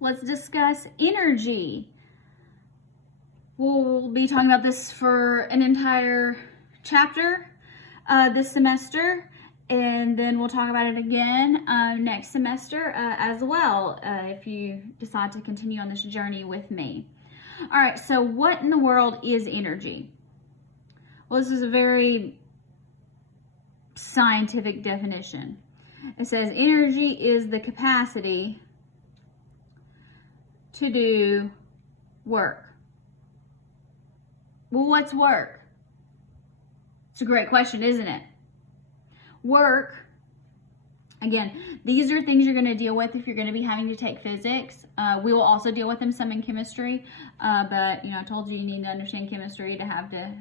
let's discuss energy. We'll be talking about this for an entire chapter this semester, and then we'll talk about it again next semester as well, if you decide to continue on this journey with me. All right, so what in the world is energy? Well, this is a very scientific definition. It says energy is the capacity to do work. Well, what's work? It's a great question, isn't it? Work, again, these are things you're going to deal with if you're going to be having to take physics. We will also deal with them some in chemistry, but I told you need to understand chemistry to have to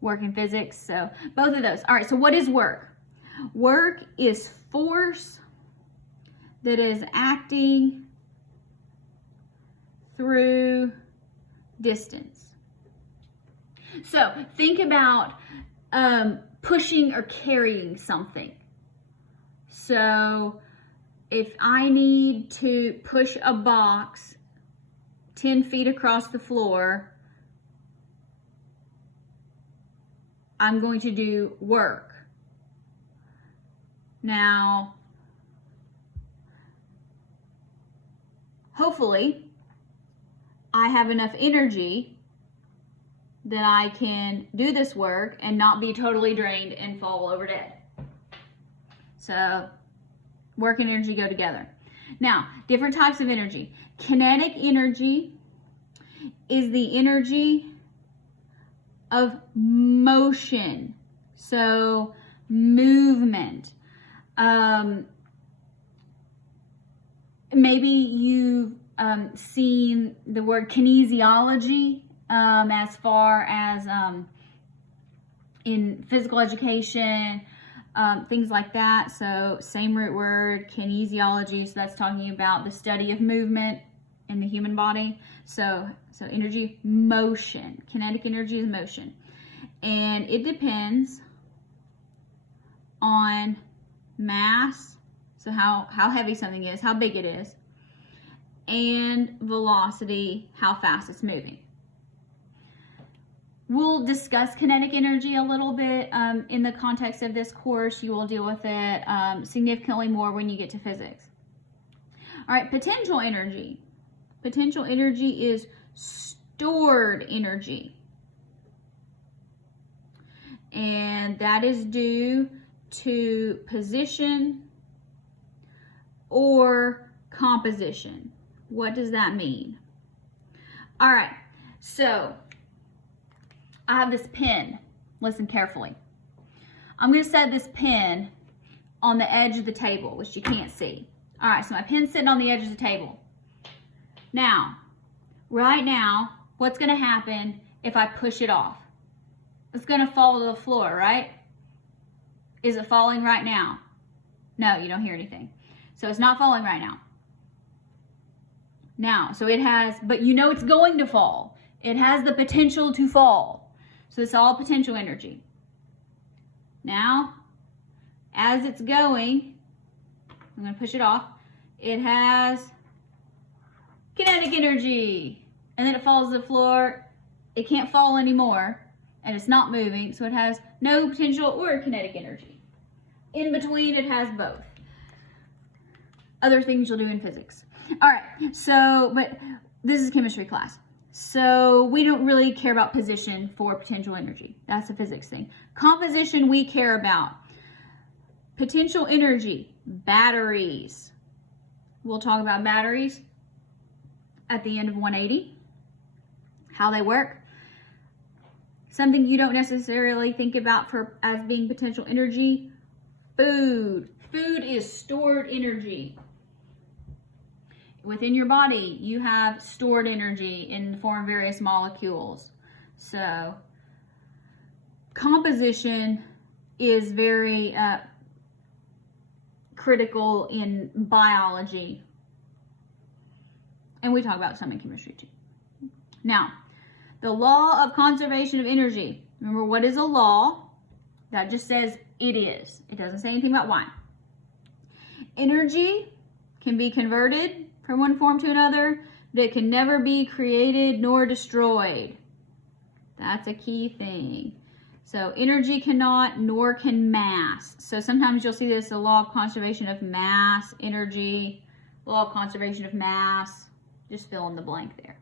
work in physics. So both of those. All right, so what is work? Work is force that is acting through distance. So think about pushing or carrying something. So if I need to push a box 10 feet across the floor, I'm going to do work. Now, hopefully, I have enough energy that I can do this work and not be totally drained and fall over dead. So, work and energy go together. Now, different types of energy. Kinetic energy is the energy of motion, so movement. Maybe you've seen the word kinesiology as far as in physical education, things like that. So same root word, kinesiology. So that's talking about the study of movement in the human body. So energy, motion. Kinetic energy is motion. And it depends on mass, so how heavy something is, how big it is, and velocity, how fast it's moving. We'll discuss kinetic energy a little bit in the context of this course. You will deal with it significantly more when you get to physics. All right, potential energy. Potential energy is stored energy. And that is due to position or composition. What does that mean? All right, so I have this pen. Listen carefully. I'm going to set this pen on the edge of the table, which you can't see. All right, so my pen's sitting on the edge of the table. Now, right now, what's going to happen if I push it off? It's going to fall to the floor, right? Is it falling right now? No, you don't hear anything. So it's not falling right now. Now, so it has, but it's going to fall. It has the potential to fall. So it's all potential energy. Now, as it's going, I'm going to push it off. It has kinetic energy. And then it falls to the floor. It can't fall anymore. And it's not moving, so it has no potential or kinetic energy. In between, it has both. Other things you'll do in physics. All right, so, but this is chemistry class. So we don't really care about position for potential energy. That's a physics thing. Composition we care about. Potential energy, batteries. We'll talk about batteries at the end of 180, how they work. Something you don't necessarily think about as being potential energy, food. Food is stored energy. Within your body, you have stored energy in the form of various molecules. So, composition is very critical in biology. And we talk about some in chemistry too. Now, the law of conservation of energy. Remember, what is a law? That just says it is. It doesn't say anything about why. Energy can be converted from one form to another, that can never be created nor destroyed. That's a key thing. So energy cannot, nor can mass. So sometimes you'll see this, the law of conservation of mass, energy, law of conservation of mass. Just fill in the blank there.